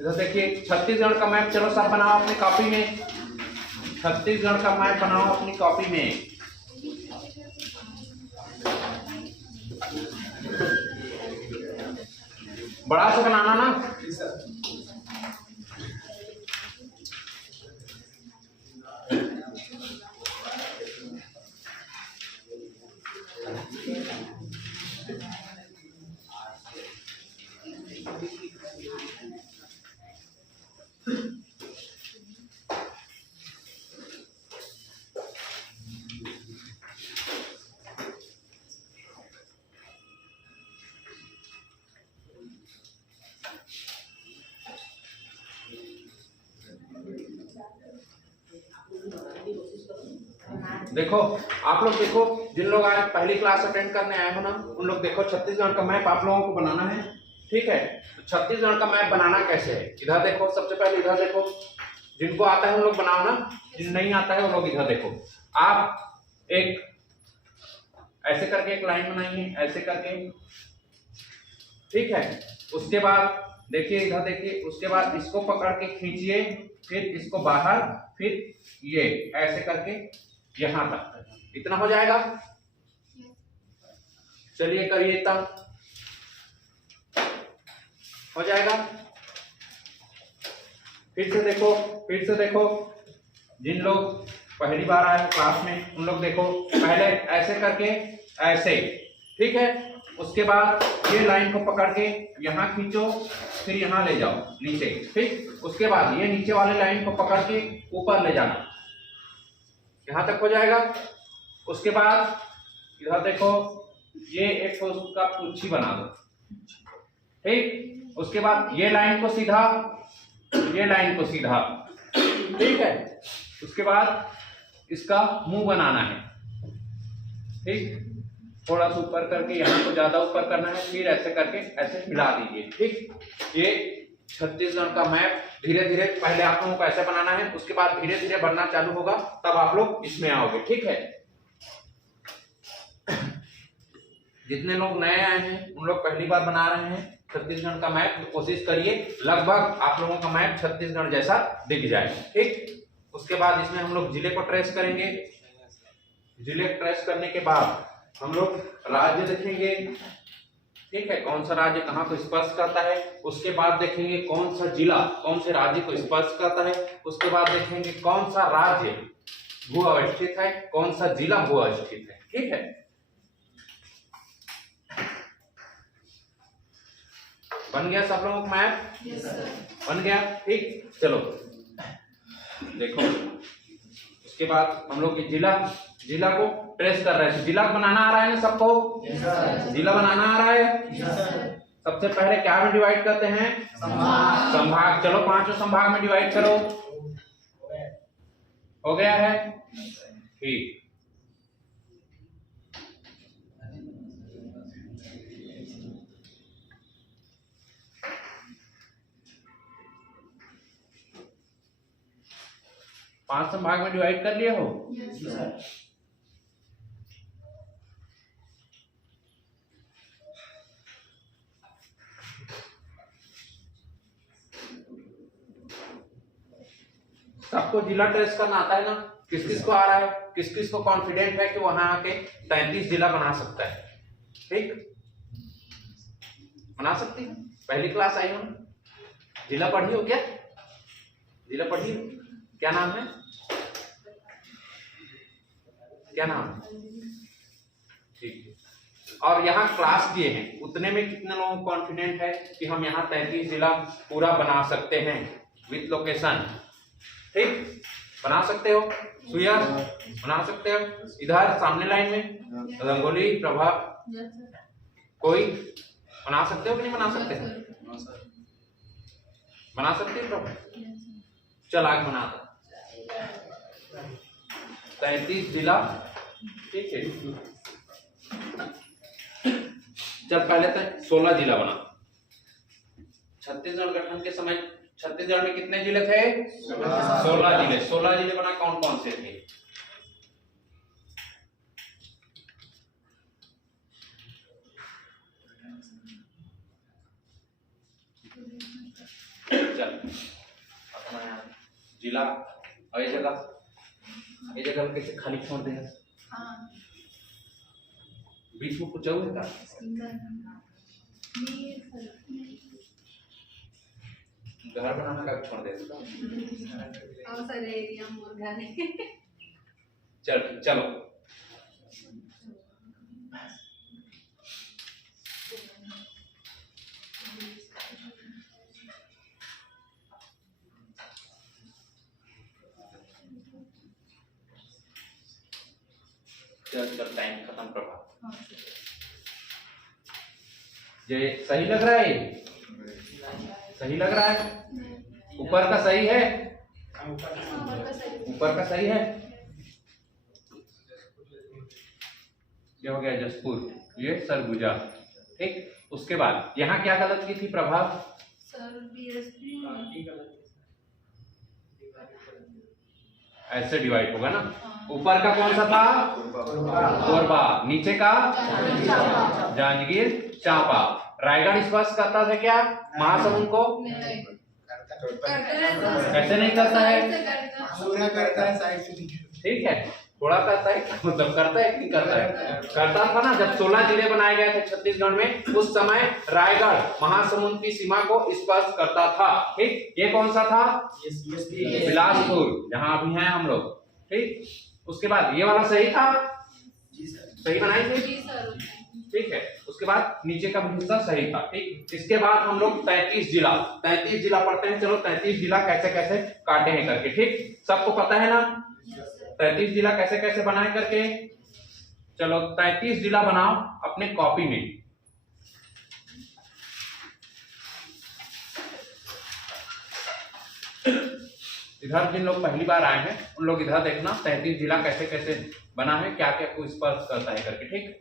इधर देखिए छत्तीसगढ़ का मैप, चलो सब बनाओ अपनी कॉपी में। छत्तीसगढ़ का मैप बनाओ अपनी कॉपी में। बड़ा सा बनाना ना। देखो आप लोग देखो, जिन लोग आज पहली क्लास अटेंड करने आए हो ना, उन लोग देखो छत्तीसगढ़ का मैप आप लोगों को बनाना है, ठीक है। तो छत्तीसगढ़ का मैप बनाना कैसे है, इधर देखो। सबसे पहले इधर देखो, जिनको आता है उन लोग बनाओ ना, जिन नहीं आता है वो लोग इधर देखो। आप एक ऐसे करके एक लाइन बनाइए, ऐसे करके, ठीक है। उसके बाद देखिए इधर देखिए, उसके बाद इसको पकड़ के खींचिए, फिर इसको बाहर, फिर ये ऐसे करके यहां तक, इतना हो जाएगा। चलिए करिए, इतना हो जाएगा। फिर से देखो, फिर से देखो, जिन लोग पहली बार आए क्लास में उन लोग देखो, पहले ऐसे करके ऐसे, ठीक है। उसके बाद ये लाइन को पकड़ के यहाँ खींचो, फिर यहाँ ले जाओ नीचे, ठीक। उसके बाद ये नीचे वाले लाइन को पकड़ के ऊपर ले जाना, यहाँ तक हो जाएगा। उसके बाद इधर देखो, ये एक उसका पुच्छी बना दो, ठीक। उसके बाद ये लाइन को सीधा, ये लाइन को सीधा, ठीक है। उसके बाद इसका मुंह बनाना है, ठीक। थोड़ा सा ऊपर करके, यहाँ को ज्यादा ऊपर करना है, फिर ऐसे करके ऐसे मिला दीजिए, ठीक। ये छत्तीसगढ़ का मैप धीरे धीरे पहले आप लोगों को ऐसे बनाना है, उसके बाद धीरे धीरे बढ़ना चालू होगा, तब आप लोग इसमें आओगे, ठीक है। जितने लोग नए आए हैं उन लोग पहली बार बना रहे हैं छत्तीसगढ़ का मैप, तो कोशिश करिए लगभग आप लोगों का मैप छत्तीसगढ़ जैसा दिख जाए, ठीक। उसके बाद इसमें हम लोग जिले को ट्रेस करेंगे। जिले ट्रेस करने के बाद हम लोग राज्य देखेंगे, ठीक है, कौन सा राज्य कहाँ को स्पर्श करता है। उसके बाद देखेंगे कौन सा जिला कौन से राज्य को स्पर्श करता है। उसके बाद देखेंगे कौन सा राज्य भू अवस्थित है, कौन सा जिला भू अवस्थित है, ठीक है। बन गया सब लोगों का मैप? yes, बन गया, ठीक। चलो देखो, उसके बाद हम लोग जिला को ट्रेस कर रहे हैं। जिला बनाना आ रहा है ना सबको? yes, जिला बनाना आ रहा है? yes, सबसे पहले क्या में डिवाइड करते हैं? संभाग। चलो पांचों संभाग में डिवाइड करो। हो गया है, ठीक। पांच संभाग में डिवाइड कर लिए हो? yes, सबको जिला ट्रेस करना आता है ना? किस किस को आ रहा है, किस किस को कॉन्फिडेंट है कि वहां आके 33 जिला बना सकता है, ठीक। बना सकती है, पहली क्लास आई हो, जिला पढ़ी हो क्या? जिला पढ़ी हो? क्या नाम है, क्या नाम है? ठीक। और यहाँ क्लास दिए हैं, उतने में कितने लोगों को कॉन्फिडेंट है कि हम यहाँ 33 जिला पूरा बना सकते हैं विथ लोकेशन, ठीक। बना सकते हो? सुया बना सकते हो? इधर सामने लाइन में रंगोली प्रभा कोई बना सकते हो कि नहीं बना सकते? बना सकते हो प्रभा? चल आगे बना दो। 33 जिला, ठीक है। चल पहले तो 16 जिला बना। छत्तीसगढ़ गठन के समय छत्तीसगढ़ में कितने जिले थे? 16 जिले। 16 जिले बना, कौन कौन से थे? चल अपना यहाँ जिला और ये जगह कैसे खाली छोड़ देगा? बीच में कुछ होगा घर बनाना का छोड़ दे चलो चल टाइम खत्म प्रभा। ये सही लग रहा है? सही लग रहा है? ऊपर का सही है? ऊपर का सही है? ये हो गया जसपुर, ये सरगुजा। ठीक, उसके बाद यहाँ क्या गलत की थी प्रभाव? ऐसे डिवाइड होगा ना। ऊपर का कौन सा था? कोरबा। नीचे का जांजगीर चांपा। रायगढ़ स्पर्श करता था क्या महासमुंद को? कैसे नहीं करता है? ठीक है, थोड़ा करता है, मतलब करता है नहीं करता है? करता था ना। जब 16 जिले बनाए गए थे छत्तीसगढ़ में, उस समय रायगढ़ महासमुंद की सीमा को स्पर्श करता था। ठीक, ये कौन सा था? बिलासपुर, जहां अभी हैं हम लोग। ठीक, उसके बाद ये वाला सही था? सही बनाई थी? ठीक है, उसके बाद नीचे का हिस्सा सही था। ठीक, इसके बाद हम लोग 33 जिला पढ़ते हैं। चलो 33 जिला कैसे कैसे काटे हैं करके। ठीक, सबको पता है ना 33 जिला कैसे कैसे बनाए करके? चलो 33 जिला बनाओ अपने कॉपी में। इधर जिन लोग पहली बार आए हैं उन लोग इधर देखना 33 जिला कैसे कैसे बना है, क्या क्या को स्पर्श करता है करके। ठीक,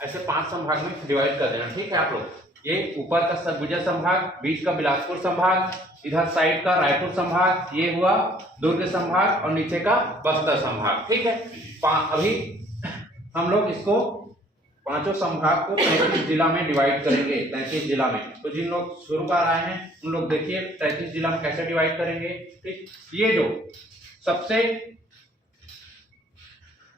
ऐसे 5 संभाग में डिवाइड कर देना। ठीक है आप लोग, ये ऊपर का सरगुजा संभाग, बीच का बिलासपुर संभाग, इधर साइड का रायपुर संभाग, ये हुआ दुर्ग संभाग और नीचे का बस्तर संभाग। ठीक है, अभी हम लोग इसको पांचों संभाग को 33 जिला में डिवाइड करेंगे। 33 जिला में, तो जिन लोग शुरू कर आए हैं उन लोग देखिए 33 जिला में कैसे डिवाइड करेंगे। ठीक, ये जो सबसे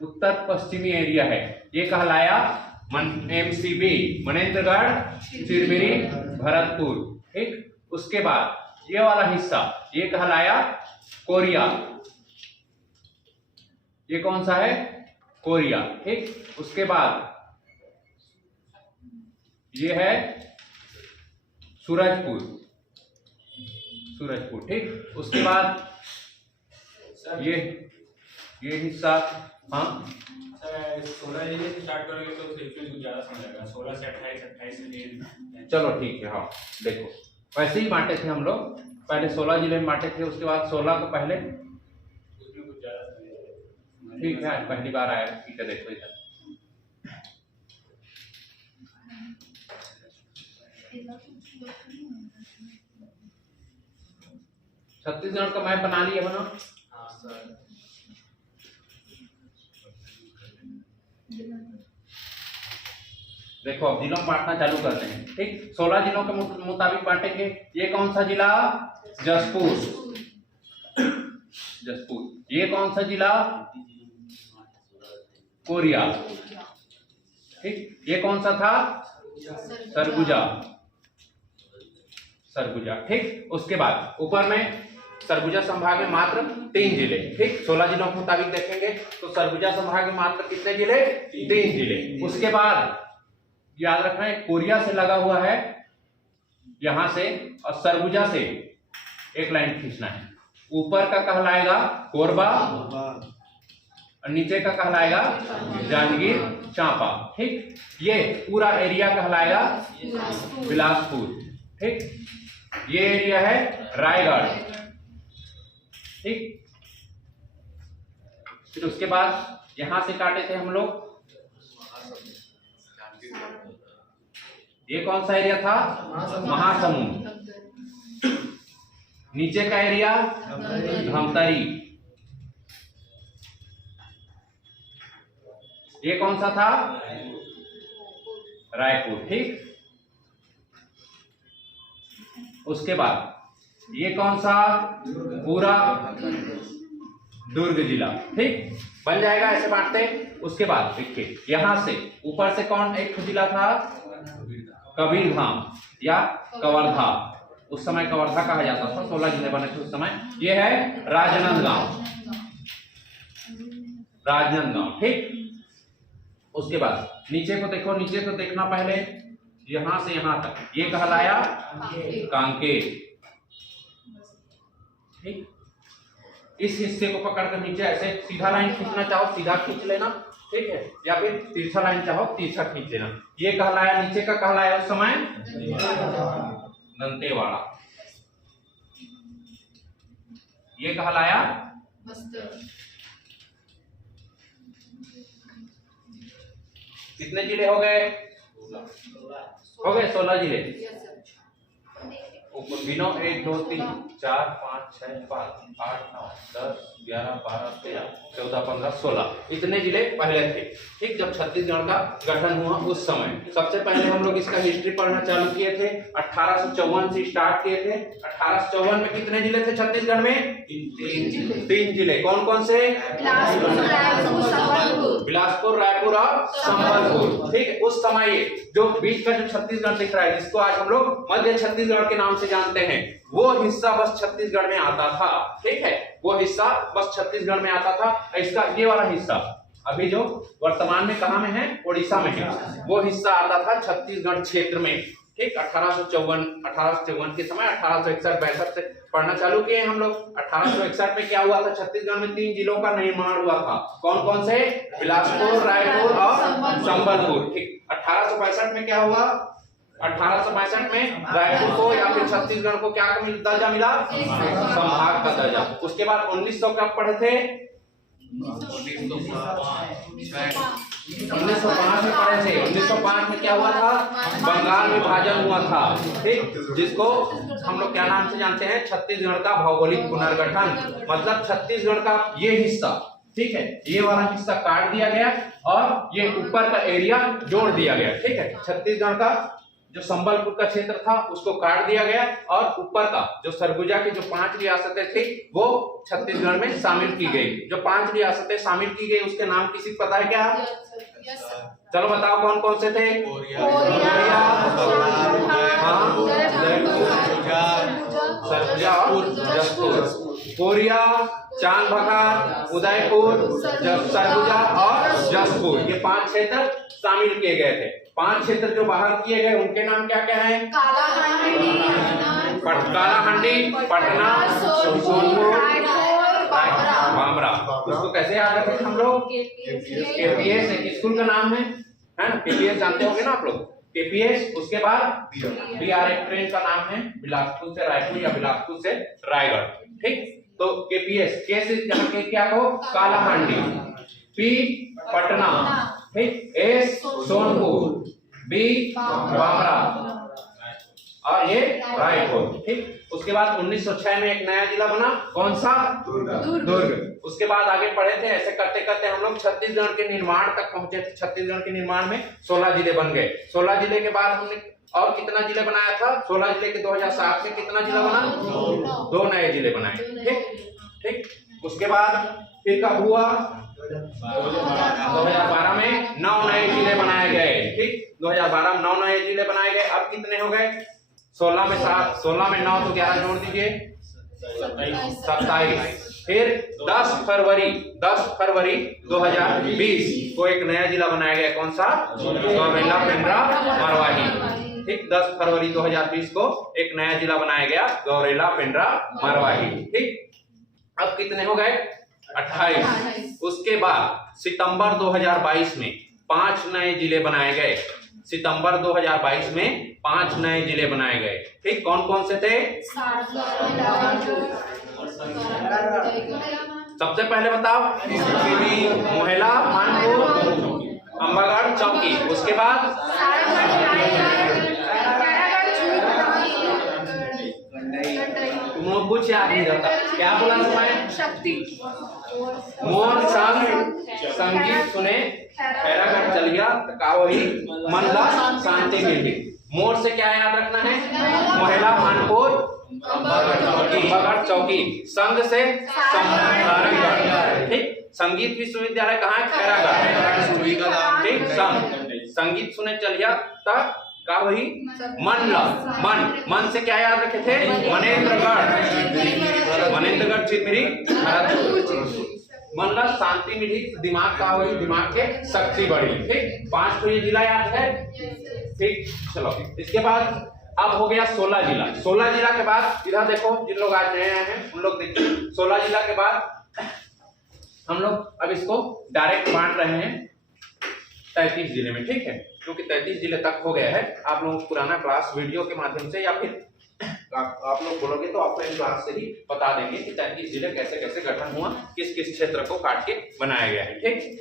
उत्तर पश्चिमी एरिया है ये कहलाया MCB, मनेंद्रगढ़, चिरमिरी, भरतपुर। ठीक, उसके बाद ये वाला हिस्सा ये कहलाया कोरिया। ये कौन सा है? कोरिया। ठीक, उसके बाद ये है सूरजपुर। ठीक, उसके बाद ये हिस्सा, हाँ 16 जिले से स्टार्ट करोगे तो कुछ ज्यादा समय लगेगा। 16 से 28 से चलो ठीक है। हाँ देखो वैसे ही बांटे थे हम लोग, पहले 16 जिले में बांटे थे, उसके बाद 16 को पहले, उसमें कुछ ज्यादा समय। ठीक है पहली बार आया। ठीक है, देखो इधर छत्तीसगढ़ का मैप बना लिया हो ना? हाँ सर। देखो अब जिलों में बांटना चालू करते हैं। ठीक, 16 जिलों के मुताबिक बांटेंगे। ये कौन सा जिला? जसपुर। ये कौन सा जिला? कोरिया। ठीक, ये कौन सा था? सरगुजा। ठीक, उसके बाद ऊपर में सरगुजा संभाग में मात्र 3 जिले। ठीक, 16 जिलों के मुताबिक देखेंगे तो सरगुजा संभाग में मात्र कितने जिले? 3 जिले। उसके बाद याद रखना है कोरिया से लगा हुआ है यहां से, और सरगुजा से एक लाइन खींचना है। ऊपर का कहलाएगा कोरबा और नीचे का कहलाएगा जांजगीर चांपा। ठीक, ये पूरा एरिया कहलाएगा बिलासपुर। ठीक, ये एरिया है रायगढ़। ठीक, फिर उसके बाद यहां से काटे थे हम लोग, ये कौन सा एरिया था? महासमुंद। नीचे का एरिया धमतरी। ये कौन सा था? रायपुर। ठीक, उसके बाद ये कौन सा? पूरा दुर्ग जिला। ठीक, बन जाएगा ऐसे बांटते। उसके बाद देखिए यहां से ऊपर से कौन एक जिला था? कबीरधाम या कवर्धा। उस समय कवर्धा कहा जाता था, 16 जिले बने थे उस समय। ये है राजनांदगांव। राजनांदगांव। ठीक, उसके बाद नीचे को देखो, नीचे को देखना पहले, यहां से यहां तक ये कहलाया कांकेर। ठीक, इस हिस्से को पकड़कर नीचे ऐसे सीधा लाइन खींचना चाहो सीधा खींच लेना। ठीक है, या फिर तिरछा लाइन चाहो तिरछा खींच लेना। ये कहलाया, नीचे का कहलाया उस समय दंतेवाड़ा। ये कहलाया कितने जिले हो गए? 16 जिले। गिनो 1 2 3 4 5 6 7 8 9 10 11 12 13 14 15 16 इतने जिले पहले थे। ठीक, जब छत्तीसगढ़ का गठन हुआ उस समय सबसे पहले हम लोग इसका हिस्ट्री पढ़ना चालू किए थे। 1854 से स्टार्ट किए थे। 1854 में कितने जिले थे छत्तीसगढ़ में? 3 जिले। कौन कौन से? बिलासपुर, रायपुर और संबलपुर। ठीक, उस समय जो बीच का जो छत्तीसगढ़ दिख रहा है, जिसको आज हम लोग मध्य छत्तीसगढ़ के नाम से जानते हैं, वो हिस्सा बस छत्तीसगढ़ में आता था। ठीक है, वो हिस्सा बस छत्तीसगढ़ में आता था। इसका ये वाला हिस्सा अभी जो वर्तमान में कहां में है? उड़ीसा में है। वो हिस्सा आता था छत्तीसगढ़ क्षेत्र में। ठीक, 1854 के समय 1861-62 से पढ़ना चालू किए हम लोग। 1861 में क्या हुआ था? छत्तीसगढ़ में 3 जिलों का निर्माण हुआ था। कौन कौन से? बिलासपुर, रायपुर और संबलपुर। ठीक, 1865 में क्या हुआ? 1865 में रायपुर को या फिर छत्तीसगढ़ को क्या दर्जा मिला? संभाग का दर्जा। उसके बाद 1900 कब पढ़े थे? 1905 में पढ़े थे। 1905 में क्या हुआ था? बंगाल विभाजन हुआ था। ठीक, जिसको हम लोग क्या नाम से जानते हैं? छत्तीसगढ़ का भौगोलिक पुनर्गठन। मतलब छत्तीसगढ़ का ये हिस्सा, ठीक है, ये वाला हिस्सा काट दिया गया और ये ऊपर का एरिया जोड़ दिया गया। ठीक है, छत्तीसगढ़ का जो संबलपुर का क्षेत्र था उसको काट दिया गया और ऊपर का जो सरगुजा की जो 5 रियासतें थी वो छत्तीसगढ़ में शामिल की गई। जो 5 रियासतें शामिल की गई उसके नाम किसी को पता है क्या? चलो बताओ कौन कौन से थे? सरगुजा और जशपुर। कोरिया, चांदबहार, उदयपुर, सरगुजा और जशपुर, ये 5 क्षेत्र शामिल किए गए थे। 5 क्षेत्र जो बाहर किए गए उनके नाम क्या क्या है? कालाहांडी, पटना, सोनपुर, बामरा। उसको कैसे याद रखें हम लोग? केपीएस एक स्कूल का नाम है ना? केपीएस जानते होंगे ना आप लोग? केपीएस। उसके बाद बीआर एक ट्रेन का नाम है, बिलासपुर से रायपुर या बिलासपुर से रायगढ़। ठीक, तो केपीएस के से क्या हो? कालाहांडी। पी पटना। ठीक, एस सोनपुर, बी बामरा और ये रायपुर। ठीक, उसके बाद 1906 में एक नया जिला बना। कौन सा? दुर्ग। उसके बाद आगे पढ़े थे। ऐसे करते करते हम लोग छत्तीसगढ़ के निर्माण तक पहुंचे थे। छत्तीसगढ़ के निर्माण में 16 जिले बन गए। 16 जिले के बाद हमने और कितना जिले बनाया था? 16 जिले के 2007 में कितना जिला बना? 2 नए जिले बनाए। ठीक ठीक, उसके बाद फिर कब हुआ? 2012 में 9 नए जिले बनाए गए। ठीक, 2012 में 9 नए जिले बनाए गए। अब कितने हो गए? 16 में 7, 16 में 9 तो 11 जोड़ दीजिए, 27। फिर 10 फरवरी 2020 को एक नया जिला बनाया गया, कौन सा? गौरेला, पेंड्रा, मरवाही। ठीक, 10 फरवरी 2020 को एक नया जिला बनाया गया, गौरेला, पेंड्रा, मरवाही। ठीक, अब कितने हो गए? 28। उसके बाद सितंबर 2022 में 5 नए जिले बनाए गए। सितंबर 2022 में 5 नए जिले बनाए गए। ठीक, कौन कौन से थे? सबसे पहले बताओ। मोहला, मानपुर, अंबागढ़, चौकी। उसके बाद तुम लोग कुछ याद नहीं रहता, क्या बोला मैं? शक्ति, मोर, संग, संगीत सुने, खैरागढ़ चल गया, का वही मन ला शांति मिली। मोर से क्या याद रखना है? मोहला, मानपुर, अंबागढ़, चौकी। संग से सारंगगढ़। ठीक, संगीत विश्वविद्यालय कहाँ है? खैरागढ़। ठीक, संगीत सुने चल गया, तब का वही मन ला, मन से क्या याद रखे थे? मनेन्द्रगढ़, चिरमिरी, मन ला शांति मिली, दिमाग का वही, दिमाग के शक्ति बढ़ी। ठीक, 5 तो ये जिला याद है। ठीक, चलो इसके बाद अब हो गया 16 जिला। 16 जिला के बाद इधर देखो, जिन लोग आज नए आए हैं उन लोग देखिए, 16 जिला के बाद हम लोग अब इसको डायरेक्ट बांट रहे हैं 33 जिले में। ठीक है, क्योंकि 33 जिले तक हो गया है। आप लोग पुराना क्लास वीडियो के माध्यम से या फिर आप लोग बोलोगे तो ऑफलाइन क्लास से ही बता देंगे कि 33 जिले कैसे कैसे गठन हुआ, किस किस क्षेत्र को काट के बनाया गया है। ठीक,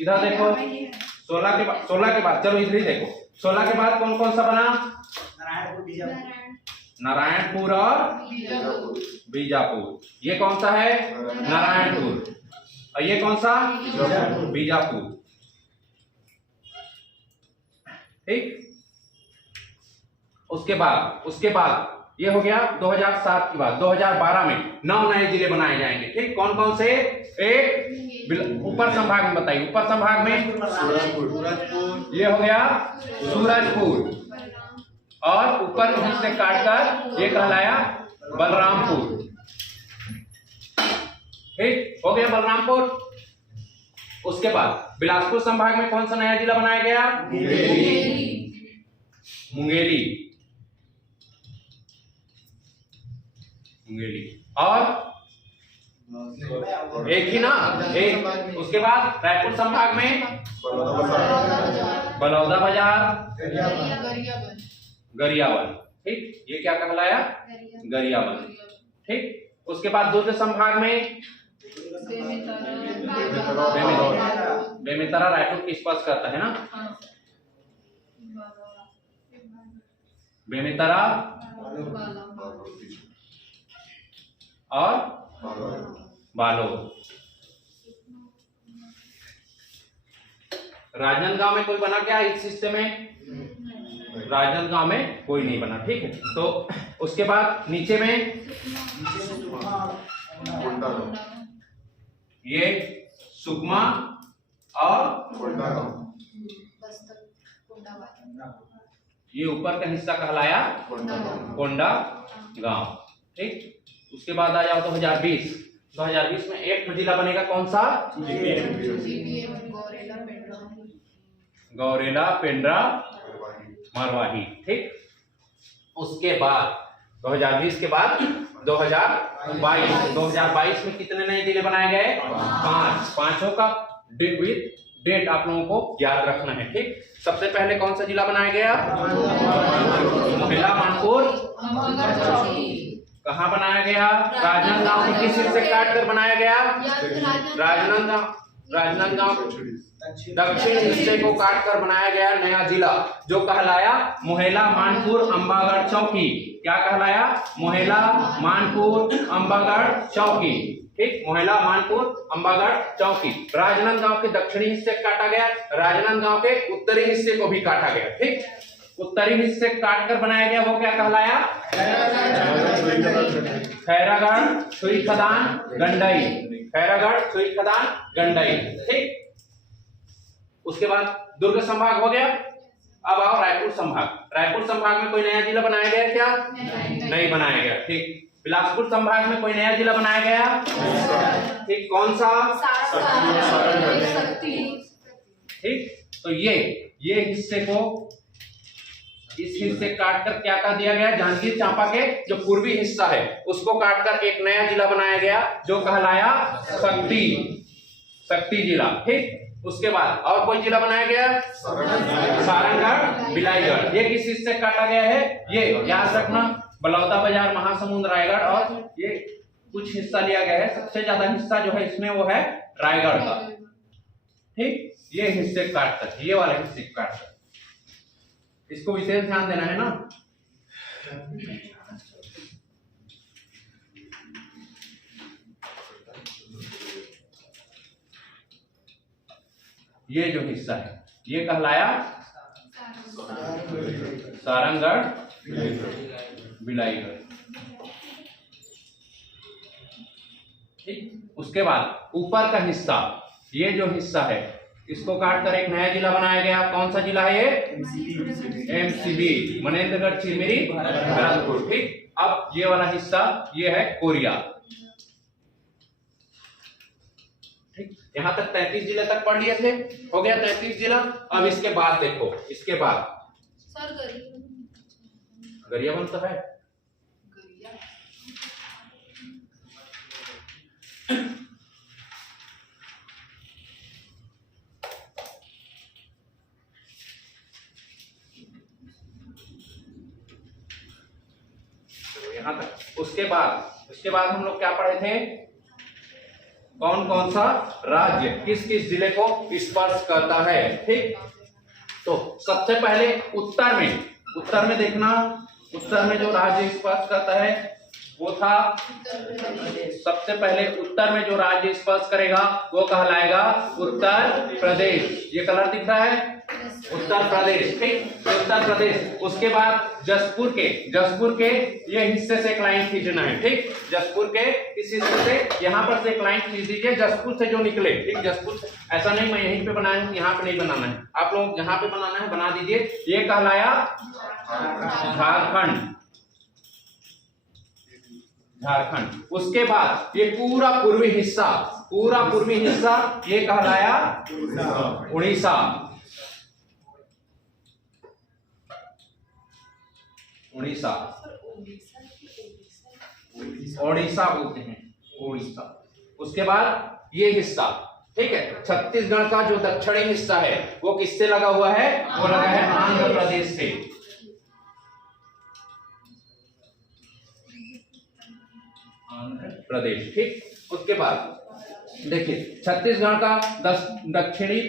इधर देखो 16 के बाद चलो इधर ही देखो, 16 के बाद कौन कौन सा बना? नारायणपुर और बीजापुर। ये कौन सा है? नारायणपुर। और ये कौन सा? बीजापुर। ठीक, उसके बाद ये हो गया 2007 के बाद 2012 में 9 नए जिले बनाए जाएंगे। ठीक, कौन कौन से? एक ऊपर संभाग में बताइए, ऊपर संभाग में ये हो गया सूरजपुर, और ऊपर हिस्से काटकर ये कहलाया बलरामपुर। ठीक, हो गया बलरामपुर। उसके बाद बिलासपुर संभाग में कौन सा नया जिला बनाया गया? मुंगेली। और एक ही ना, एक। उसके बाद रायपुर संभाग में बलौदा बाजार, गरियाबंद। ठीक, ये क्या कहलाया? गरियाबंद। ठीक, उसके बाद दुर्ग संभाग में बेमेतरा रायपुर की स्पर्श करता है ना, बेमेतरा और बालोद। राजनांदगांव में कोई बना क्या इस सिस्टम में? राजनांदगांव में कोई नहीं बना। ठीक है, तो उसके बाद नीचे में ये सुकमा और ये ऊपर का हिस्सा कहलाया कोंडा गांव। ठीक, उसके बाद आ जाओ 2020 में एक जिला बनेगा, कौन सा? गौरेला, पेंड्रा, मरवाही। ठीक, उसके बाद 2020 के बाद 2022 में कितने नए जिले बनाए गए? 5। पांचों का डेट आप लोगों को याद रखना है। ठीक, सबसे पहले कौन सा जिला बनाया गया? मोहला, मानपुर, कहाँ बनाया गया? राजनांदगांव के किस हिस्से काट कर बनाया गया? राजनांदगांव दक्षिण हिस्से को काट कर बनाया गया नया जिला, जो कहलाया मोहला, मानपुर, अंबागढ़, चौकी। क्या कहलाया? मोहला, मानपुर, अंबागढ़, चौकी। ठीक, मोहला, मानपुर, अंबागढ़, चौकी। राजनांदगांव के दक्षिणी हिस्से काटा गया, राजनांदगांव के उत्तरी हिस्से को भी काटा गया। ठीक, उत्तरी हिस्से काट कर बनाया गया, वो क्या कहलाया? खैरागढ़, छुई खदान, गंडई। खैरागढ़, छुई खदान, गंडई। ठीक, उसके बाद दुर्ग संभाग हो गया। अब आओ रायपुर संभाग। रायपुर संभाग में कोई नया जिला बनाया गया क्या? नहीं बनाया गया। ठीक। बिलासपुर संभाग में कोई नया जिला बनाया गया? ठीक। कौन सा? ठीक। तो ये हिस्से को, इस हिस्से काट कर क्या कर दिया गया? जांजगीर चांपा के जो पूर्वी हिस्सा है उसको काटकर एक नया जिला बनाया गया जो कहलाया शक्ति जिला। ठीक। उसके बाद और कोई जिला बनाया गया? सारंगगढ़, बिलाईगढ़। ये किस हिस्से काटा गया है? ये याद रखना, बलौदा बाजार, महासमुंद, रायगढ़, और ये कुछ हिस्सा लिया गया है। सबसे ज्यादा हिस्सा जो है इसमें वो है रायगढ़ का। ठीक। ये हिस्से काटकर, ये वाले हिस्से काटकर, इसको विशेष ध्यान देना है ना। ये जो हिस्सा है ये कहलाया सारंगगढ़, बिलाईगढ़। ठीक। उसके बाद ऊपर का हिस्सा, ये जो हिस्सा है इसको काटकर एक नया जिला बनाया गया। कौन सा जिला है ये? एमसीबी, मनेंद्रगढ़, चिरमिरी, भरतपुर। ठीक। अब ये वाला हिस्सा ये है कोरिया। ठीक। यहां तक 33 जिले तक पढ़ लिए थे, हो गया 33 जिला। अब इसके बाद देखो, इसके बाद गरियाबंद तो है। यहां तक। उसके बाद हम लोग क्या पढ़े थे? कौन कौन सा राज्य किस किस जिले को स्पर्श करता है। ठीक। तो सबसे पहले उत्तर में देखना, उत्तर में जो राज्य स्पर्श करता है वो था, सबसे पहले उत्तर में जो राज्य स्पर्श करेगा वो कहलाएगा उत्तर प्रदेश। ये कलर दिख रहा है, उत्तर प्रदेश। ठीक। उत्तर प्रदेश। उसके बाद जसपुर के ये हिस्से से एक लाइन खींचना है। ठीक। जसपुर के इस हिस्से से यहाँ पर से एक लाइन खींच दीजिए, जसपुर से जो निकले। ठीक। जसपुर से, ऐसा नहीं मैं यहीं पे बनाया हूँ, यहाँ पे नहीं बनाना है, आप लोग जहाँ पे बनाना है बना दीजिए। ये कहलाया झारखंड। उसके बाद ये पूरा पूर्वी हिस्सा ये कहलाया उड़ीसा। ओडिशा बोलते हैं, ओडिशा। उसके बाद ये हिस्सा, ठीक है, छत्तीसगढ़ का जो दक्षिणी हिस्सा है वो किससे लगा हुआ है? वो लगा है आंध्र प्रदेश से। आंध्र प्रदेश। ठीक। उसके बाद देखिए छत्तीसगढ़ का दक्षिणी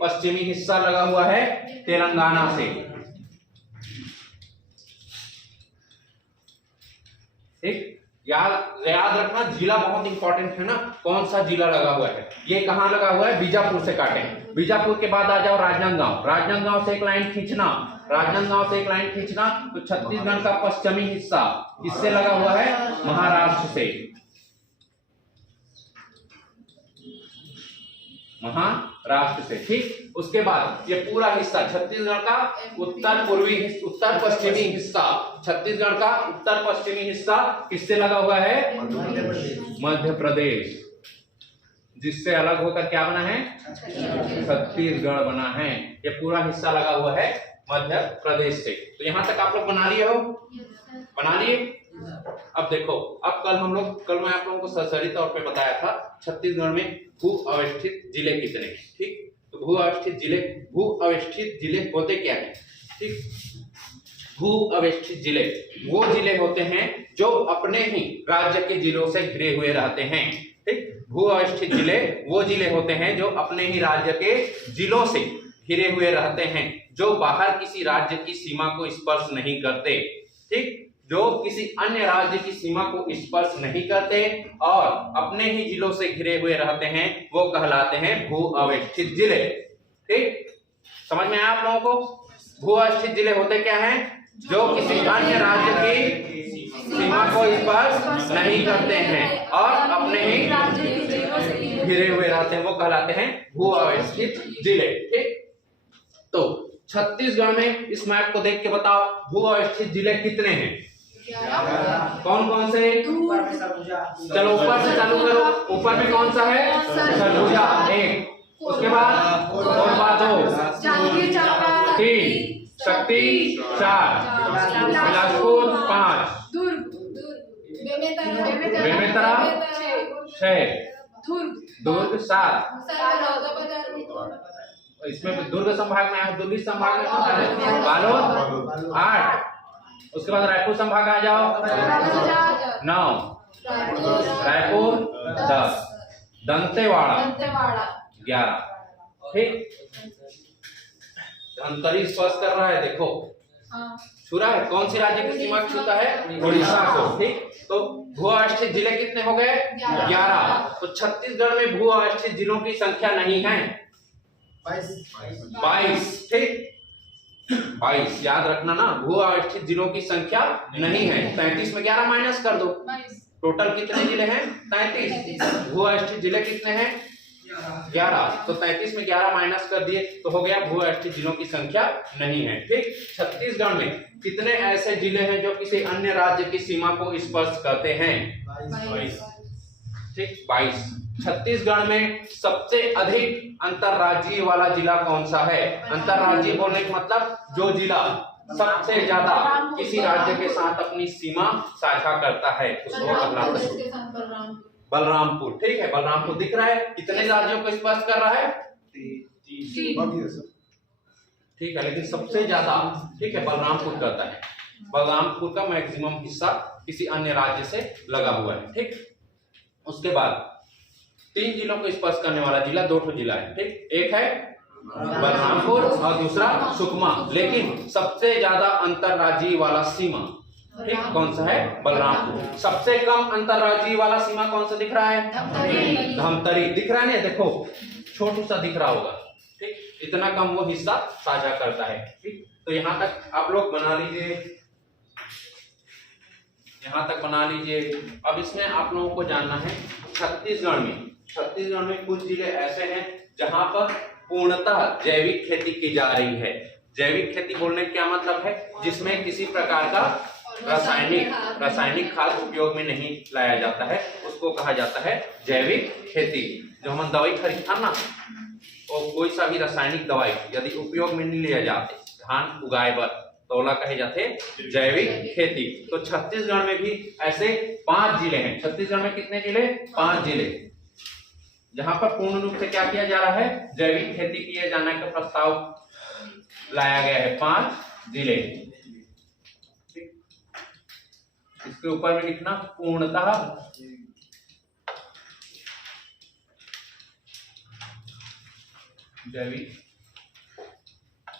पश्चिमी हिस्सा लगा हुआ है तेलंगाना से। ठीक। याद रखना, जिला बहुत इंपॉर्टेंट है ना, कौन सा जिला लगा हुआ है। ये कहाँ लगा हुआ है? बीजापुर से काटे। बीजापुर के बाद आ जाओ राजनांदगांव से एक लाइन खींचना, तो छत्तीसगढ़ का पश्चिमी हिस्सा किससे लगा हुआ है? महाराष्ट्र से। ठीक। उसके बाद ये पूरा हिस्सा छत्तीसगढ़ का उत्तर पश्चिमी हिस्सा किससे लगा हुआ है? मध्य प्रदेश। जिससे अलग होकर क्या बना है? छत्तीसगढ़ बना है। ये पूरा हिस्सा लगा हुआ है मध्य प्रदेश से। तो यहां तक आप लोग बना लिए हो? बना लिए? अब देखो, अब कल मैं आप लोगों को सरसरी तौर पे बताया था छत्तीसगढ़ में भू अवस्थित जिले कितने। ठीक। तो भू अवस्थित जिले होते क्या है? ठीक। भू अवस्थित जिले वो जिले होते हैं जो अपने ही राज्य के जिलों से घिरे हुए रहते हैं। ठीक। भू अवस्थित जिले वो जिले होते हैं जो अपने ही राज्य के जिलों से घिरे हुए रहते हैं, जो बाहर किसी राज्य की सीमा को स्पर्श नहीं करते। ठीक। जो किसी अन्य राज्य की सीमा को स्पर्श नहीं करते और अपने ही जिलों से घिरे हुए रहते हैं, वो कहलाते हैं भू अवस्थित जिले। ठीक। समझ में आया आप लोगों को? भू अवस्थित जिले होते क्या हैं? जो किसी अन्य राज्य की सीमा को स्पर्श नहीं करते हैं और अपने ही घिरे हुए रहते हैं वो कहलाते हैं भू अवस्थित जिले। ठीक, तो छत्तीसगढ़ में इस मैप को देख के बताओ भू अवस्थित जिले कितने हैं, कौन कौन से। चलो ऊपर से चालू करो, ऊपर में कौन सा है, सरगुजा एक, उसके बाद कोरबा दो, तीन, शक्ति चार, बिलासपुर पांच, बेमेतरा छह, दुर्ग सात, इसमें दुर्ग संभाग में है, दुर्ग संभाग में कौन है, बालोद आठ, उसके बाद रायपुर संभाग आ जाओ 9, रायपुर 10, दंतेवाड़ा 11। ठीक, धमतरी स्पर्श कर रहा है, देखो छू रहा है, कौन सी राज्य की सीमा छूता है, उड़ीसा को। ठीक, तो भू अवस्थित जिले कितने हो गए, 11। तो छत्तीसगढ़ में भू अवस्थित जिलों की संख्या नहीं है 22। ठीक, 22 याद रखना ना, भू अवस्थित जिलों की संख्या नहीं है। 33 में 11 माइनस कर दो, टोटल कितने जिले हैं, 33। भू अवस्थित जिले कितने हैं, 11। तो 33 में 11 माइनस कर दिए तो हो गया भू अवस्थित जिलों की संख्या नहीं है। ठीक, छत्तीसगढ़ में कितने ऐसे जिले हैं जो किसी अन्य राज्य की सीमा को स्पर्श करते हैं, 22। ठीक, 22। छत्तीसगढ़ में सबसे अधिक अंतरराज्यीय वाला जिला कौन सा है, अंतरराज्यीय बोलने का मतलब जो जिला सबसे ज्यादा किसी राज्य के साथ अपनी सीमा साझा करता है उसको कहलाता है बलरामपुर। ठीक है, बलरामपुर दिख रहा है, कितने राज्यों को स्पर्श कर रहा है, 3। ठीक है, लेकिन सबसे ज्यादा ठीक है बलरामपुर करता है, बलरामपुर का मैक्सिमम हिस्सा किसी अन्य राज्य से लगा हुआ है। ठीक, उसके बाद 3 जिलों को स्पर्श करने वाला जिला 2 जिला है। ठीक, एक है बलरामपुर और दूसरा सुकमा, लेकिन सबसे ज्यादा अंतरराज्यीय वाला सीमा ठीक कौन सा है, बलरामपुर। सबसे कम अंतरराज्यीय वाला सीमा कौन सा दिख रहा है, धमतरी दिख रहा है ना, देखो छोटू सा दिख रहा होगा। ठीक, इतना कम वो हिस्सा साझा करता है। ठीक, तो यहाँ तक आप लोग बना लीजिए, यहाँ तक बना लीजिए। अब इसमें आप लोगों को जानना है छत्तीसगढ़ में कुछ जिले ऐसे हैं जहां पर पूर्णतः जैविक खेती की जा रही है। जैविक खेती बोलने का क्या मतलब है, जिसमें किसी प्रकार का रासायनिक खाद उपयोग में नहीं लाया जाता है, उसको कहा जाता है जैविक खेती। जो हम दवाई खरीदता ना, और कोई सा भी रासायनिक दवाई यदि उपयोग में नहीं लिया जाते, धान उगाए बर तोला कहे जाते जैविक खेती। तो छत्तीसगढ़ में भी ऐसे 5 जिले हैं। छत्तीसगढ़ में कितने जिले, 5 जिले, जहां पर पूर्ण रूप से क्या किया जा रहा है, जैविक खेती किए जाने का प्रस्ताव लाया गया है। 5 जिले, इसके ऊपर में लिखना पूर्णतः जैविक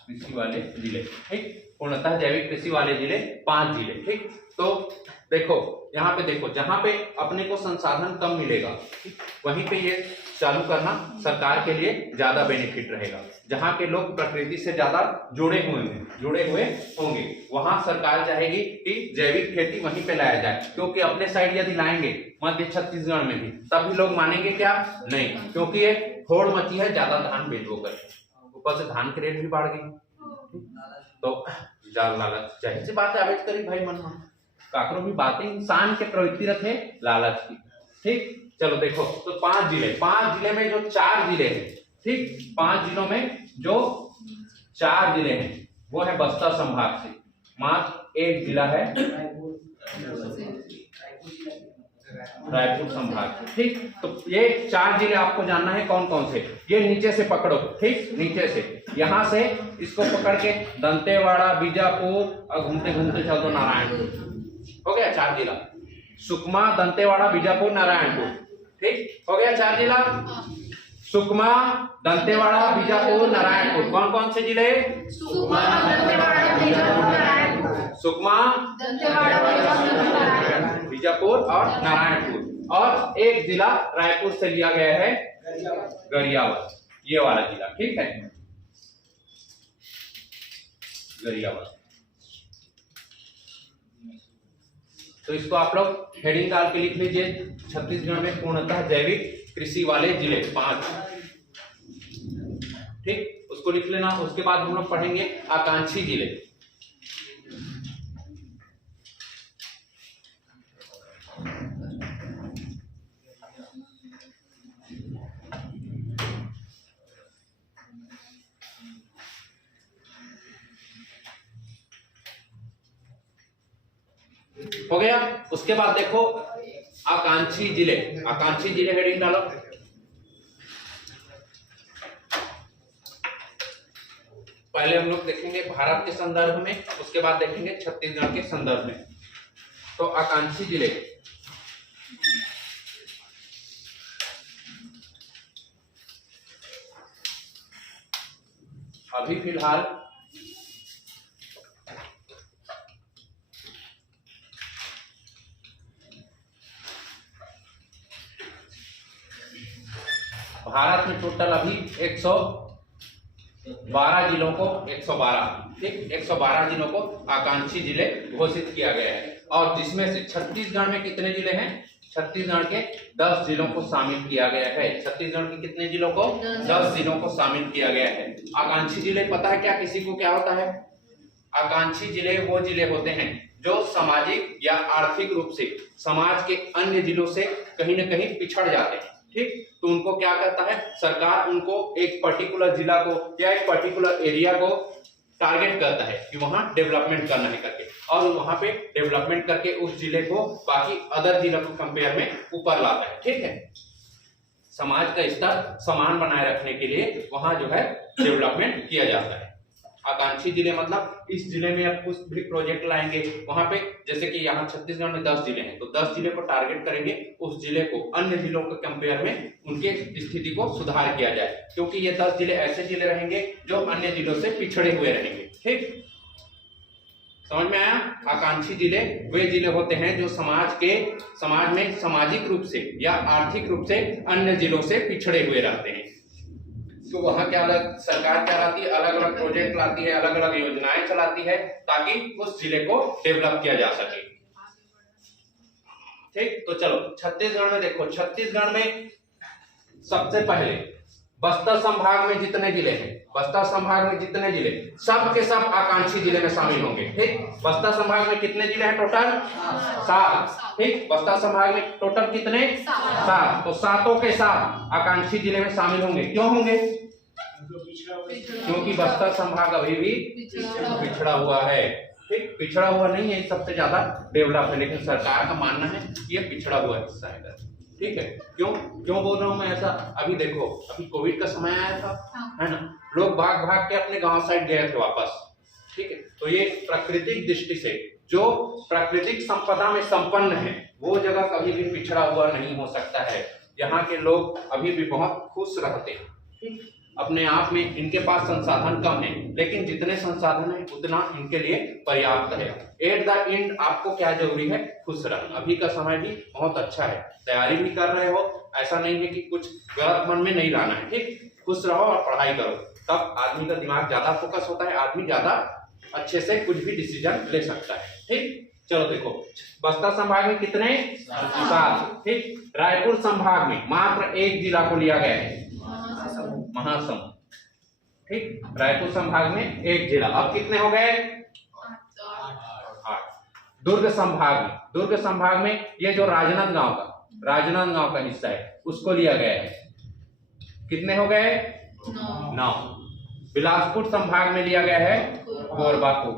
कृषि वाले जिले। ठीक, पूर्णतः जैविक कृषि वाले जिले 5 जिले। ठीक, तो देखो यहाँ पे देखो, जहां पे अपने को संसाधन कम मिलेगा वहीं पे ये चालू करना सरकार के लिए ज्यादा बेनिफिट रहेगा। जहां के लोग प्रकृति से ज्यादा जुड़े हुए होंगे वहां सरकार चाहेगी कि जैविक खेती वहीं पे लाया जाए, क्योंकि अपने साइड यदि लाएंगे मध्य छत्तीसगढ़ में भी, तभी लोग मानेंगे क्या, नहीं, क्योंकि ये होड़ मची है ज्यादा धान बेचो करके, ऊपर से धान के रेट भी बढ़ गई, तो जाल लालच जाहिर सी बात है अवेट करी भाई मन में काकरो भी बातें इंसान के प्रवृत्ति रखे लालच की। ठीक, चलो देखो, तो 5 जिले में जो 4 जिले हैं, ठीक, 5 जिलों में जो 4 जिले हैं वो है बस्तर संभाग से, मात्र 1 जिला है रायपुर संभाग। ठीक, तो ये 4 जिले आपको जानना है कौन कौन से। ये नीचे से पकड़ो, ठीक, नीचे से, यहां से इसको पकड़ के दंतेवाड़ा, बीजापुर और घूमते घूमते चल दो नारायणपुर, हो गया 4 जिला। सुकमा, दंतेवाड़ा, बीजापुर, नारायणपुर, ठीक हो गया 4 जिला। सुकमा, दंतेवाड़ा, बीजापुर, नारायणपुर। कौन कौन से जिले, सुकमा, दंतेवाड़ा, बीजापुर और नारायणपुर, और एक जिला रायपुर से लिया गया है गरियाबंद, ये वाला जिला। ठीक है, गरियाबंद। तो इसको आप लोग हेडिंग डाल के लिख लीजिए, छत्तीसगढ़ में पूर्णतः जैविक कृषि वाले जिले 5, ठीक, उसको लिख लेना। उसके बाद हम लोग पढ़ेंगे आकांक्षी जिले। हो गया। उसके बाद देखो आकांक्षी जिले, आकांक्षी जिले हेडिंग डालो। पहले हम लोग देखेंगे भारत के संदर्भ में, उसके बाद देखेंगे छत्तीसगढ़ के संदर्भ में। तो आकांक्षी जिले, अभी फिलहाल भारत में टोटल अभी 112 जिलों को 112, ठीक, 112 जिलों को आकांक्षी जिले घोषित किया गया है। और जिसमें से छत्तीसगढ़ में कितने जिले हैं? छत्तीसगढ़ के 10 जिलों को शामिल किया गया है। छत्तीसगढ़ के कितने जिलों को? 10 जिलों को शामिल किया गया है। आकांक्षी जिले पता है क्या किसी को क्या होता है? आकांक्षी जिले वो जिले होते हैं जो सामाजिक या आर्थिक रूप से समाज के अन्य जिलों से कहीं न कहीं पिछड़ जाते हैं, ठीक। तो उनको क्या करता है सरकार, उनको एक पर्टिकुलर जिला को या एक पर्टिकुलर एरिया को टारगेट करता है कि वहां डेवलपमेंट करना है करके, और वहां पे डेवलपमेंट करके उस जिले को बाकी अदर जिलों को कंपेयर में ऊपर लाता है, ठीक है। समाज का स्तर समान बनाए रखने के लिए वहां जो है डेवलपमेंट किया जाता है। आकांक्षी जिले मतलब इस जिले में आप कुछ भी प्रोजेक्ट लाएंगे, वहां पे जैसे कि यहाँ छत्तीसगढ़ में 10 जिले हैं, तो 10 जिले को टारगेट करेंगे, उस जिले को अन्य जिलों के कंपेयर में उनके स्थिति को सुधार किया जाए, क्योंकि ये 10 जिले ऐसे जिले रहेंगे जो अन्य जिलों से पिछड़े हुए रहेंगे, ठीक। समझ में आया? आकांक्षी जिले वे जिले होते हैं जो समाज में सामाजिक रूप से या आर्थिक रूप से अन्य जिलों से पिछड़े हुए रहते हैं। तो वहां क्या सरकार क्या लाती है? अलग अलग प्रोजेक्ट लाती है, अलग अलग योजनाएं चलाती है ताकि उस जिले को डेवलप किया जा सके, ठीक। तो चलो छत्तीसगढ़ में देखो, छत्तीसगढ़ में सबसे पहले बस्तर संभाग में जितने जिले हैं, बस्तर संभाग में जितने जिले सब के सब आकांक्षी जिले में शामिल होंगे, ठीक। बस्तर संभाग में कितने जिले हैं टोटल? 7, ठीक। बस्तर संभाग में टोटल कितने? 7। तो 7 के 7 आकांक्षी जिले में शामिल होंगे। क्यों होंगे? क्योंकि बस्तर संभाग अभी भी पिछड़ा हुआ है, ठीक। पिछड़ा हुआ नहीं है, सबसे ज्यादा डेवलप है, लेकिन सरकार का मानना है कि ये पिछड़ा हुआ हिस्सा है, ठीक है। क्यों बोल रहा हूं मैं ऐसा? अभी देखो, अभी कोविड का समय आया था, है ना, लोग भाग भाग के अपने गांव साइड गए थे वापस, ठीक है। तो ये प्राकृतिक दृष्टि से जो प्राकृतिक संपदा में संपन्न है वो जगह कभी भी पिछड़ा हुआ नहीं हो सकता है। यहाँ के लोग अभी भी बहुत खुश रहते हैं, ठीक। अपने आप में इनके पास संसाधन कम है, लेकिन जितने संसाधन है उतना इनके लिए पर्याप्त है। एट द एंड आपको क्या जरूरी है? खुश रहना। अभी का समय भी बहुत अच्छा है, तैयारी भी कर रहे हो, ऐसा नहीं है कि कुछ गलत मन में नहीं लाना है, ठीक। खुश रहो और पढ़ाई करो, तब आदमी का दिमाग ज्यादा फोकस होता है, आदमी ज्यादा अच्छे से कुछ भी डिसीजन ले सकता है, ठीक। चलो देखो, बस्तर संभाग में कितने? 7, ठीक। रायपुर संभाग में मात्र एक जिला को लिया गया है, महासमुंद, ठीक। रायपुर संभाग में एक जिला। अब कितने हो गए? 8। दुर्ग संभाग में ये जो राजनांदगांव का हिस्सा है उसको लिया गया है। कितने हो गए? 9। बिलासपुर संभाग में लिया गया है कोरबा को,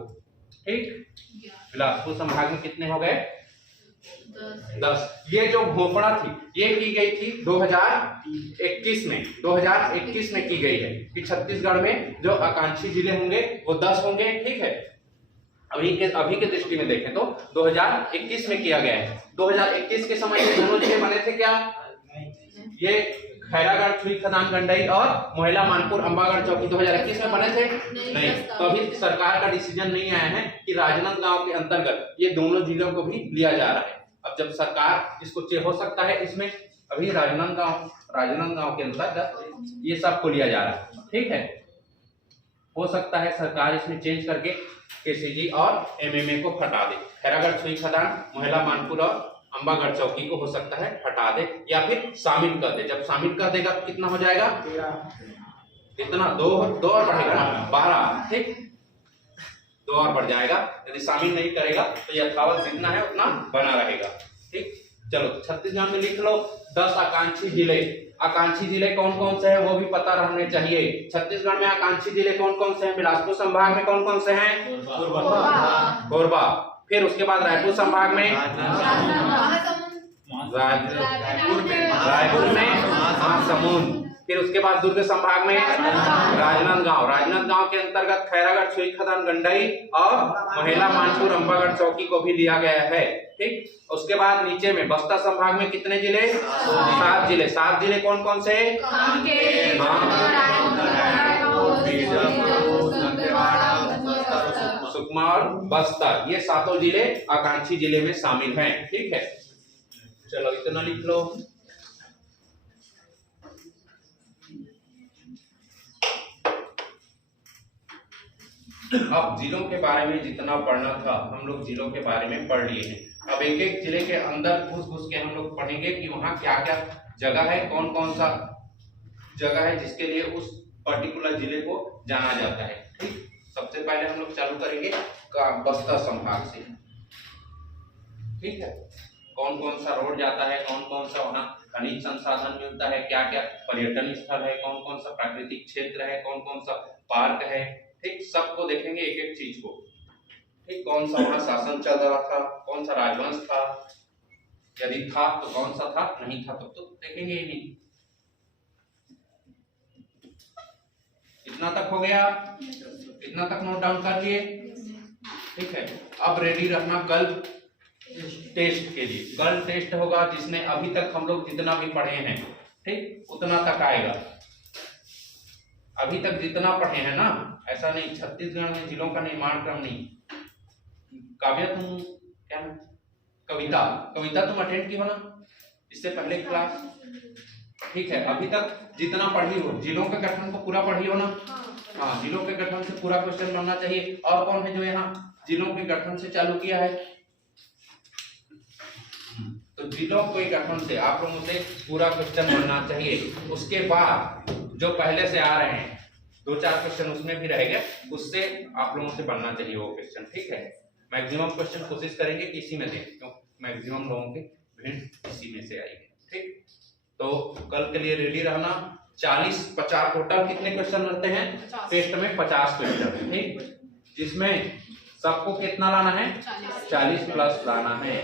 ठीक। बिलासपुर संभाग में कितने हो गए? 10। ये जो घोषणा थी ये की गई थी 2021 में की गई है कि छत्तीसगढ़ में जो आकांक्षी जिले होंगे वो 10 होंगे, ठीक है। अभी के दृष्टि में देखें तो 2021 में किया गया है। 2021 के समय में दोनों जिले बने थे क्या? ये खैरागढ़, छुई खदान, गंडई और मोहला, मानपुर, अंबागढ़, चौकी 2021 में बने थे? नहीं। तो अभी सरकार का डिसीजन नहीं आया है कि राजनांदगांव के अंतर्गत ये दोनों जिलों को भी लिया जा रहा है। अब जब सरकार इसको हो सकता है, इसमें अभी राजनांदगांव के अंतर्गत ये सब को लिया जा रहा है, ठीक है। हो सकता है सरकार इसमें चेंज करके केसीजी और एमएमए को हटा दे। खैरागढ़, छुई खदान, मोहला, मानपुर और अंबागढ़ चौकी को हो सकता है हटा दे या फिर शामिल कर दे। जब शामिल कर देगा तो कितना हो जाएगा, कितना, दो और बढ़ेगा ना, 12, ठीक, 2 और बढ़ जाएगा। यदि शामिल नहीं करेगा तो यथावत जितना है उतना बना रहेगा, ठीक। चलो छत्तीसगढ़ में लिख लो 10 आकांक्षी जिले। आकांक्षी जिले कौन कौन से हैं वो भी पता रहने चाहिए। छत्तीसगढ़ में आकांक्षी जिले कौन कौन से हैं? बिलासपुर संभाग में कौन कौन से हैं? कोरबा। फिर उसके बाद रायपुर संभाग में, रायपुर में महासमुंद। फिर उसके बाद दुर्ग संभाग में राजनांदगांव। राजनांदगांव के अंतर्गत खैरागढ़, छुई खदान, गंडई और महिला मानपुर अंबागढ़ चौकी को भी दिया गया है, ठीक। उसके बाद नीचे में बस्तर संभाग में कितने जिले? 7 जिले। 7 जिले कौन कौन से? सुकमा और बस्तर, ये 7 जिले आकांक्षी जिले में शामिल हैं, ठीक है। चलो इतना लिख लो। अब जिलों के बारे में जितना पढ़ना था हम लोग जिलों के बारे में पढ़ लिए हैं। अब एक एक जिले के अंदर घुस के हम लोग पढ़ेंगे कि वहाँ क्या क्या जगह है, कौन कौन सा जगह है जिसके लिए उस पर्टिकुलर जिले को जाना जाता है, ठीक। सबसे पहले हम लोग चालू करेंगे बस्तर संभाग से, ठीक है। कौन कौन सा रोड जाता है, कौन कौन सा वहाँ खनिज संसाधन मिलता है, क्या क्या पर्यटन स्थल है, कौन कौन सा प्राकृतिक क्षेत्र है, कौन कौन सा पार्क है, ठीक। सबको देखेंगे एक एक चीज को, ठीक। कौन सा वहाँ शासन चल रहा था, कौन सा राजवंश था, यदि था तो कौन सा था, नहीं था तो देखेंगे ही नहीं। इतना तक हो गया, इतना तक नोट डाउन कर लिए, ठीक है। अब रेडी रखना कल टेस्ट के लिए। कल टेस्ट होगा जिसमें अभी तक हम लोग जितना भी पढ़े हैं, ठीक, उतना तक आएगा। अभी तक जितना पढ़े हैं ना, ऐसा नहीं छत्तीसगढ़ में जिलों का निर्माण क्रम नहीं। काव्या तुम क्या, कविता तुम अटेंड की हो ना इससे पहले क्लास, ठीक है। अभी तक जितना पढ़ी हो, जिलों के गठन को पूरा पढ़ी हो ना, हाँ, जिलों के गठन से पूरा क्वेश्चन बनना चाहिए। और कौन है जो यहाँ जिलों के गठन से चालू किया है? तो जिलों के गठन से आप लोगों से पूरा क्वेश्चन बनना चाहिए। उसके बाद जो पहले से आ रहे हैं 2-4 क्वेश्चन उसमें भी रहेगा, उससे आप लोगों से बनना चाहिए वो क्वेश्चन, ठीक है। मैक्सिमम क्वेश्चन कोशिश करेंगे कि इसी में दें, क्योंकि मैक्सिमम लोगों की भीड़ इसी में से आएगी, ठीक। तो कल के लिए रेडी रहना। 40-50 टोटल कितने क्वेश्चन रहते हैं टेस्ट में? 50 क्वेश्चन, ठीक। जिसमें सबको कितना लाना है? 40 प्लस लाना है।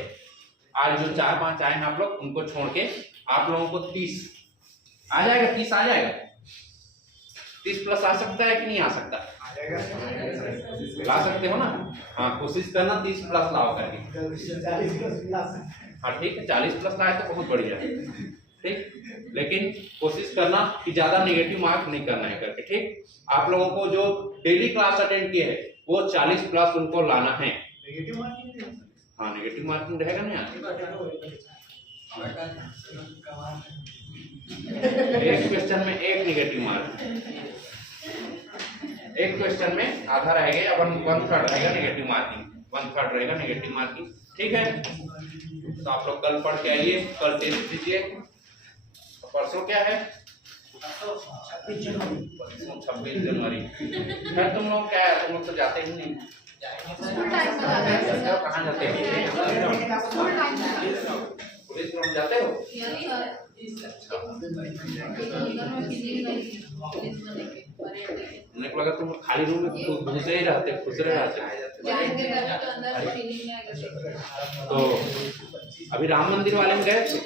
आज जो 4-5 आए हैं आप लोग, उनको छोड़ के आप लोगों को 30 आ जाएगा। 30 आ जाएगा, 30 प्लस आ सकता है कि नहीं आ सकता? ला सकते हो ना, हाँ, कोशिश करना 30 प्लस लाओ करके। हाँ ठीक है, 40 प्लस लाए तो बहुत बढ़िया है, ठीक। लेकिन कोशिश करना कि ज्यादा नेगेटिव मार्क नहीं करना है करके, ठीक। आप लोगों को जो डेली क्लास अटेंड किए है वो 40 प्लस उनको लाना है। हाँ, नेगेटिव मार्किंग रहेगा ना यार। एक क्वेश्चन में 1 नेगेटिव मार्क, एक क्वेश्चन में आधा रहेगा या 1/3 रहेगा नेगेटिव मार्किंग, 1/3 रहेगा नेगेटिव मार्किंग, ठीक है। तो आप लोग कल पढ़ के आइए, कल टेस्ट दीजिए। परसों क्या है? 26 जनवरी। फिर तुम लोग क्या है, तुम लोग तो जाते ही नहीं। कहाँ जाते हो? पुलिस में जाते हो? मुझे लगा तुम खाली रूम में घुसे ही रहते, खुसरे रहते। तो अभी राम मंदिर वाले में गए थे?